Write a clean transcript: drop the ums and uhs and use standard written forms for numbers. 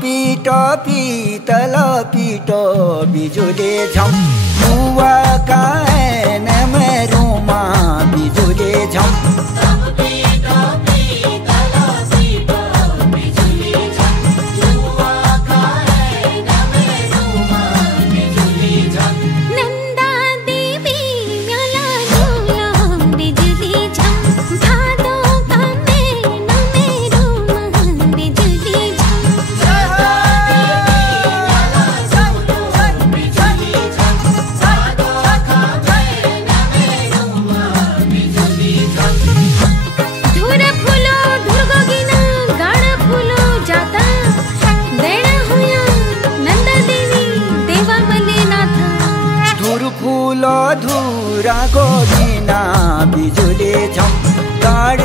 पीट पीतल पीट बिजुले झम बुआ कान मेरुमा बिजुले झम धुरा गोगिना बिजुले झम काड